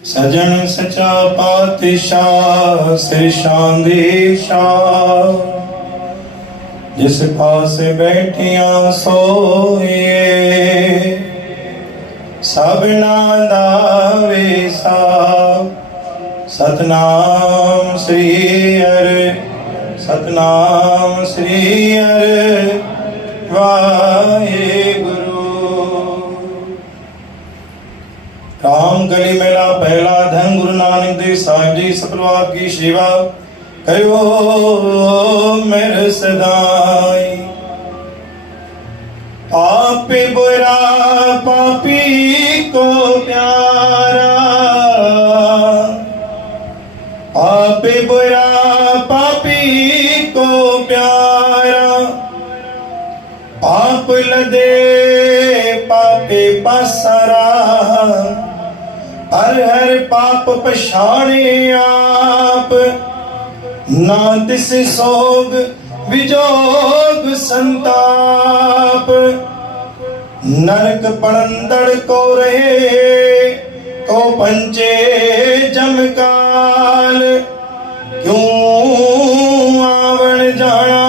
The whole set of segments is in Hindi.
सजन सचा पातशाह सिर शांदेशा, जिस पास बैठिया सोए सबना दा वेसा। सतनाम श्री हरि सतनाम श्री हरि वाहेगुरु। राम कली मेला पहला धन गुरु नानक देव साहिब जी सतलवार की सेवा करो मेरे सदाई। पापी बुरा पापी को प्यारा, पापी बुरा पापी को प्यारा। पाप लदे पापे पसारा, हर हर पाप पछाणे आप। ना तिस सोग विजोग संताप, नरक पड़ंदड़ को रहे को पंचे जमकाल। क्यों आवण जाना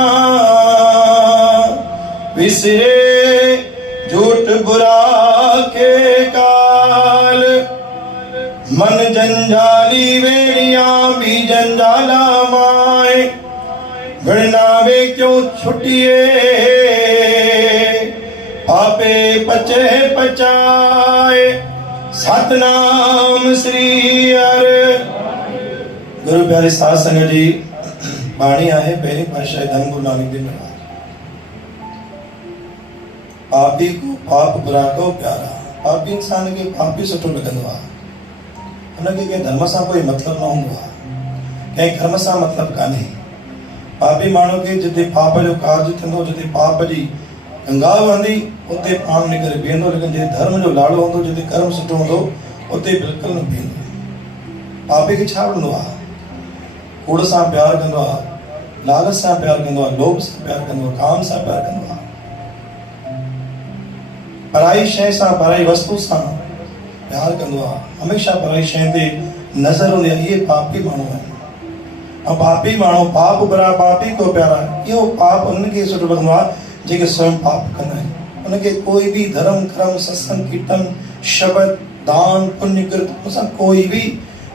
विसरे झूठ बुरा के काल। मन जंजाली वेड़िया भी जंजाला माए, गणनावे क्यों छुटिए पापे पचे पचाए। सतनाम श्री हरि। गुरु प्यारे साध संगत जी, बाणी आहे पहली पातशाही धन गुरु नानक देव महाराज। पापी को पाप बुरा को प्यारा। पापी इंसान के पापी सुठो लगंदो आहे, उनखे कंहिं धर्म सां कोई मतिलबु न हूंदो आहे, कंहिं कर्म सां मतिलबु कान्हे। पापी माण्हू खे जिते पाप जो कार्य थींदो, जिते पाप जी गंगा वहंदी, उते पाण निकिरे बीहंदो। लेकिन जिते धर्म जो लाड़ो हूंदो, जिते कर्म सुठो हूंदो, उते बिल्कुलु न बीहंदो। पापी खे छा वणंदो आहे? कूड़ सां प्यारु कंदो आहे, लालच सां प्यारु कंदो आहे, लोभ सां प्यारु कंदो आहे, काम सां प्यारु कंदो आहे, पराई शइ सां पराई वस्तु सां प्यारु कंदो आहे, हमेशह पराई शइ ते नज़र हूंदी आहे। इहे पापी माण्हू आहिनि। ऐं पापी माण्हू पाप बुरा पापी को प्यारा, इहो पाप उन्हनि खे सुठो लॻंदो आहे जेके स्वयं पाप कंदा आहिनि। उनखे कोई बि धर्म कर्म सत्संग कीर्तन शब्द दान पुण्य कृत सां कोई बि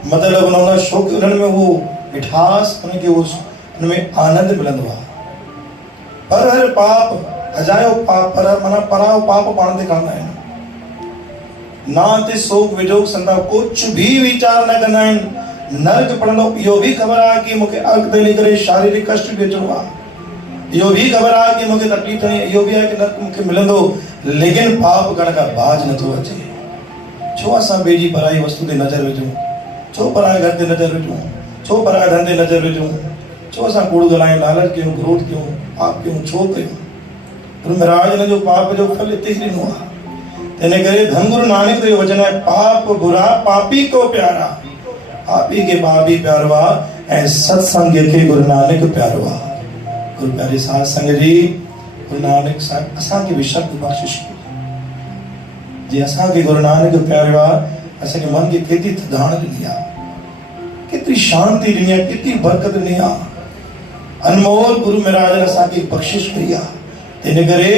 मतिलबु न हूंदो आहे, छो की उन्हनि में उहो मिठास, उनखे उनमें आनंद मिलंदो आहे। पर हर पाप अजायो पाप, पर माना परायो पाप पाण ते कंदा आहिनि। ना ते सोग विजोग संताप, कुछ भी विचार न कंदा आहिनि। नरक पड़ंदो, इहो बि ख़बर आहे कि मूंखे अॻिते हली करे शारीरिक कष्ट बि अचिणो आहे। इहो बि ख़बर आहे कि मूंखे तकलीफ़ थियणी, इहो बि आहे कि नरक मूंखे मिलंदो। लेकिन पाप करण खां बाज नथो अचे। छो असां ॿिए जी पराई वस्तु ते नज़र विझूं? छो पराए घर ते नज़र विझूं? छो पराए धंधे ते नज़र विझूं? छो असां कूड़ ॻाल्हायूं, लालच कयूं, क्रोध कयूं, पाप कयूं? छो कयूं? गुरु महाराज ने जो पाप जो फल हिते ही ॾिनो आहे। इन करे धन गुरु नानक देव वचन है, पाप बुरा पापी को प्यारा। पापी के पापी प्यारो आहे ऐं सत्संग खे गुरु नानक प्यारो आहे। गुरु प्यारे साध संगत जी, गुरु नानक साहिब असांखे बि शब्द बख़्शिश कयो। जी असांखे गुरु नानक प्यारो आहे, असांखे मन खे केतिरी थधाण ॾिनी आहे, केतिरी शांती ॾिनी आहे, केतिरी बरकत ॾिनी आहे। अनमोल गुरु महाराज ने असांखे बख़्शिश कई आहे। इन करे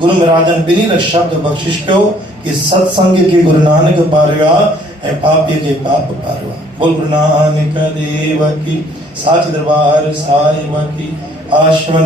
गुरु महाराज ने ॿिन्ही शब्द बख़्शिश कयो कि सत्संग के गुरु नानक पारियो आहे ऐं पापी के पाप पारियो आहे। बोल गुरु नानक देव की, साच दरबार साहिब की, आश्रम